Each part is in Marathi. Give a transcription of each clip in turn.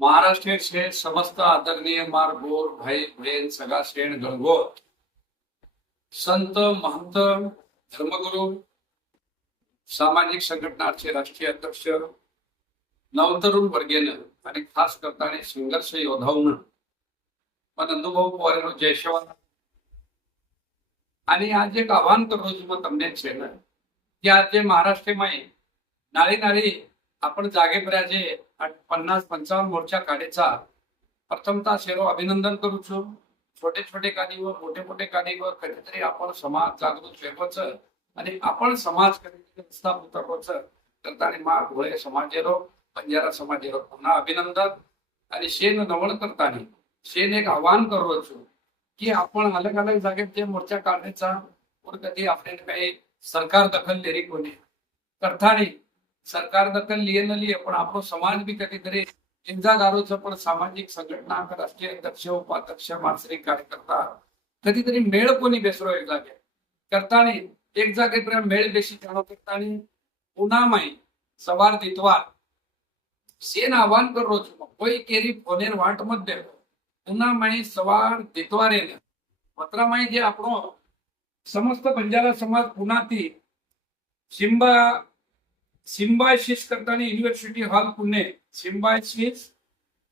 महाराष्ट्रीय शेठ समस्त आदरणीय मार गोर भाई बहन सगळा श्रेण गणगोर संत महंत धर्मगुरु सामाजिक संघटनाचे राष्ट्रीय अध्यक्ष नवतरुण वर्गेनं आणि खास करताना संघर्ष योद्धावून पण नंदुभाऊ जयशवाल जयशवान અને આજે એક આહવાન કરું છું તમને છે ને जे આજે મહારાષ્ટ્રમાં नाळी आपण जागेपर्यंत पन्नास पंचावन्न मोर्चा काढायचा. प्रथमतः शेरो अभिनंदन करू छोटे छोटे काढीवर मोठे मोठे काढीवर कधीतरी आपण समाज जागृत ठेवायचं आणि आपण समाज कधीतरी स्थापित करायचं करताना मा घोळे समाजेरो बंजारा समाजेरो पुन्हा अभिनंदन. आणि शेन नवळ करताना शेन एक आव्हान करू की आपण अलग अलग जागेत जे मोर्चा काढण्याचा कधी आपल्याला काही सरकार दखल देरी कोणी. करताना सरकार दखल लिहे न लिहे पण आपलो समाज बी कधीतरी चिंतागारोचं पण सामाजिक संघटना राष्ट्रीय अध्यक्ष उपाध्यक्ष मानसिक कार्यकर्ता कधीतरी मेळ कोणी बेसरो एक जागे करताना एक जागेपर्यंत मेळ बेशी जाणो करताना पुन्हा माई सवार दितवार सेन आव्हान करो છું કોઈ કેરી ફોનેર વાટ મત દે પુના માઈ સવાર દિતવારે ને પત્રમાઈ જે આપણો સમસ્ત બંજારા સમાજ પુનાથી સિમ્બા सिम्बायसिस करताना university hall Pune. Symbiosis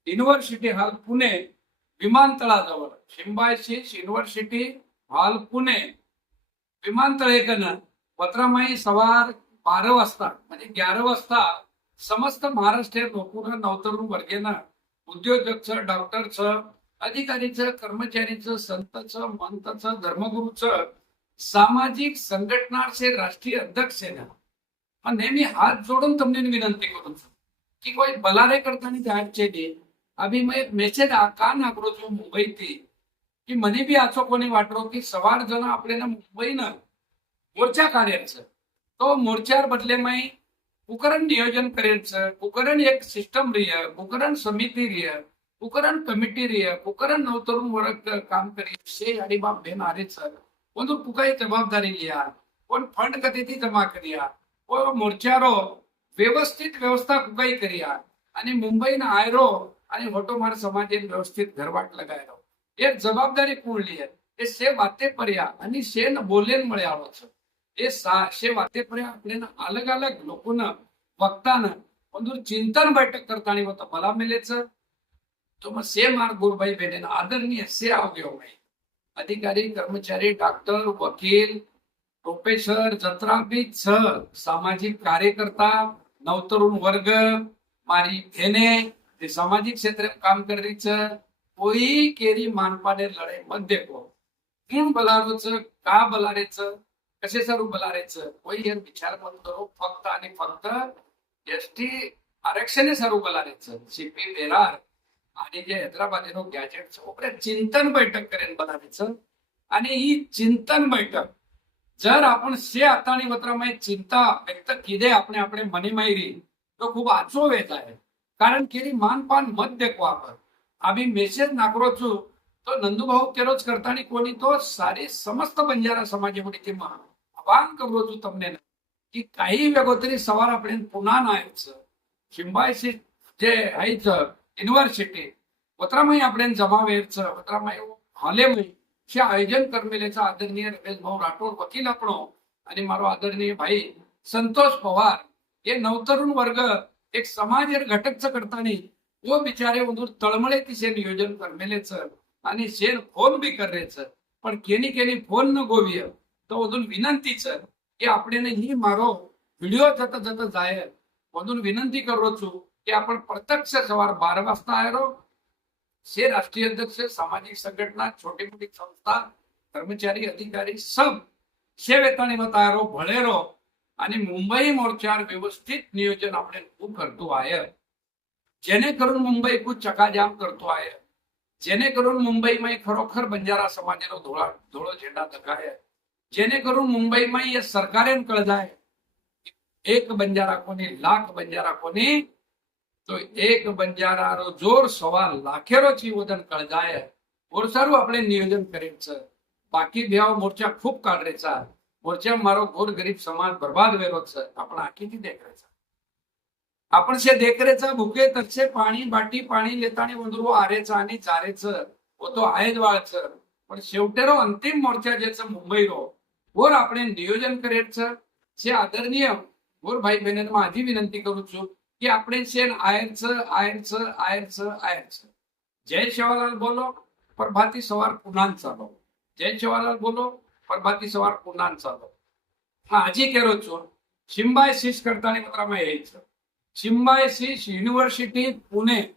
university hall Pune. विमानतळाजवळ. Symbiosis university hall Pune. विमानतळ एकनं पत्रामाई सवार बारा वाजता म्हणजे ग्यारा वाजता समस्त महाराष्ट्रीय लोकून नवतरुण वर्गेनं उद्योजकचं डॉक्टरचं अधिकारीचं कर्मचारीचं संतचं मंतचं धर्मगुरूचं सामाजिक संघटनाचे राष्ट्रीय अध्यक्ष आहे ना. मग नेहमी हात जोडून तुम्ही विनंती करून की कि कोई बलारे करताना त्या आजचे दे अभी मी मेसेज का नागरो तो मुंबई ते कि मध्ये बी असो कोणी वाटलो की सवार जण आपल्याला मुंबई न मोर्चा कार्यालय सर तो मोर्चार बदले मी कुकरण नियोजन करेन सर उकरण एक सिस्टम रिय. कुकरण समिती रिय. कुकरण कमिटी रिय. कुकरण नवतरुण वर्ग काम करी से आणि बाप बेमारे सर कोण तो पुकाय जबाबदारी लिया? कोण फंड कधी जमा करिया? मोर्चारो व्यवस्थित व्यवस्था कुकाई करिया आणि मुंबईनं आयरो आणि होटोमार समाजे व्यवस्थित घरवाट लगायरो हे जबाबदारी कोण लिहे हे शे वाते पर्या आणि शे बोलेन मळे आवच हे सा वाते पर्या अलग अलग लोकन बघताना ಒಂದು चिंतन बैठक करताना ಇವತ್ತು मला मिलेचं तो मग से मार गुरुबाई भेटेन आदरणीय से आवगे हो भाई अधिकारी कर्मचारी डॉक्टर वकील प्रोफेसर जत्राबीज सह सामाजिक कार्यकर्ता नवतरुण वर्ग मारी फेने ते सामाजिक क्षेत्र काम करीच कोई केरी मानपाने लढाई मध्ये को. कोण बलारोच का बलारेच कसे सरू बलारेच कोई हे विचार मत करू फक्त आणि फक्त एसटी आरक्षणे सरू बलारेच सीपी बेरार आणि जे हैदराबाद गॅजेट चिंतन बैठक करेन बनावीचं आणि ही चिंतन बैठक जर आपण से आता आणि मित्रमय चिंता व्यक्त किदे आपण आपले मनीमयरी तो खूप आचो येत आहे. कारण कि मान पान मत देखो आपण आम्ही मेसेज नागरोचो तो नंदूभाऊ केरोच करताना कोणी तो सारी समस्त बंजारा समाज मोठी आवाहन करू तू तमने की काही वेगोतरी सवार आपण पुन्हा नायचं. शिंबायशी जे आहेच युनिव्हर्सिटी पत्रामय आपण जमावेच पत्रामय हॉलेमयी हे आयोजन करमेलेचा आदरणीय रमेश भाऊ राठोड वकील आपण आणि मारो आदरणीय भाई संतोष पवार हे नवतरुण वर्ग एक समाज घटकचं करताना व बिचारे उदूर तळमळे तिचे नियोजन करमेलेच आणि शेर फोन बी करायचं पण केनी केनी फोन न गोवीय तो अजून विनंतीच की आपण ही मारो व्हिडिओ जत जत जाय. अजून विनंती करू છું की आपण प्रत्यक्ष જે રાષ્ટ્રીય અધ્યક્ષ છે, સામાજિક સંગઠના છોટી મોટી સંસ્થા, કર્મચારી અધિકારી સબ છે વેતન મતારો ભણેરો અને મુંબઈ મોરચાર વ્યવસ્થિત નિયોજન આપણે ઊભું કરતું આયર જેને કરું મુંબઈ ખૂબ ચકાજામ કરતો આય. જેને કરું મુંબઈમાં ખરોખર બંજારા સમાજનો ધોળા, ધોળો ઝંડા ધકાય જેને કરું મુંબઈમાં એ સરકારે કળદાય એક બંજારા કોની લાખ બંજારા કોની તો એક બંજારાનો જોર સવા લાખેરો ચીવોદન કળજાય ઓરસારું આપણે નિયોજન કરેલ છે બાકી દેવા મોરચા ખૂબ કાઢરે છે મોરચા મારો ગોર ગરીબ સમાજ બરબાદ વેરો છે આપણે આખીથી દેખરે છે आपण से देखरे चा भुके तसे पाणी बाटी पाणी लेताने बंधुरो आरेच आणि चारेच व तो आहेच वाळच पण शेवटेरो अंतिम मोर्चा जे मुंबई रो वर आपण नियोजन करेल छे आदरणीय ગોરભાઈ બહેનને હું આજે વિનંતી કરું છું कि आप चेन आयर च आयर च जय शिवालाल बोलो प्रभाती सवार पुनान चालो जय शिवालाल बोलो प्रभाती सवार पुनान चालो हाँ अजी कह चो शिम्बाय शीश करता नहीं मतलब मैं पुणे.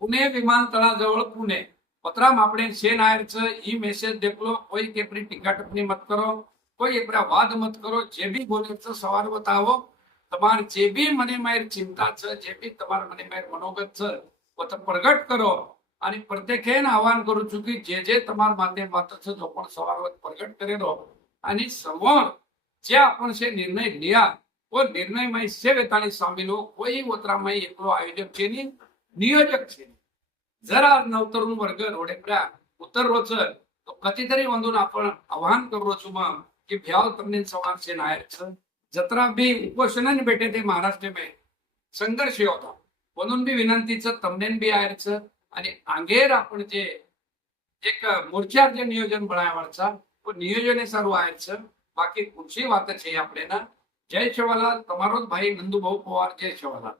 पुणे विमान तला पुणे. मतलब आपने सेन आयर से ये मैसेज देख कोई कैप्री टिकट अपनी मत करो. कोई ये वाद मत करो. जेबी बोले तो सवार बताओ તમાર જે બી મને મારી ચિંતા છે જે બી તમારા મને મારી મનોગત છે પોતે પ્રગટ કરો અને પ્રત્યેકે આહવાન કરું છું की जे जे તમારા માધ્યમ માત્ર છે જો પણ સવાલ પ્રગટ કરેલો आणि सर्व जे आपण से निर्णय लिया वो निर्णय में से वेताने सामील हो कोई ओतरा में एकलो आयोजक छे नहीं नियोजक छे जरा नवतरुण वर्ग रोडेपरा उतरलो छ तो कधीतरी वंदून आपण आव्हान करलो છું માં કે ભ્યાવ તમને સવાર છે નાયક છે. जत्रा भी उपोषण भेटे थे महाराष्ट्र में संघर्ष होता. म्हणून बी विनंतीचं तमनेन बी आयचं आणि आंगेर आपण जे एक मोर्चार जे नियोजन बनायवाचा तो नियोजने सर्व आयचं बाकी कुठची वात छे आपले ना जय शिवालाल તમારો ભાઈ નંદુભાઈ પવાર जय શિવાલાલ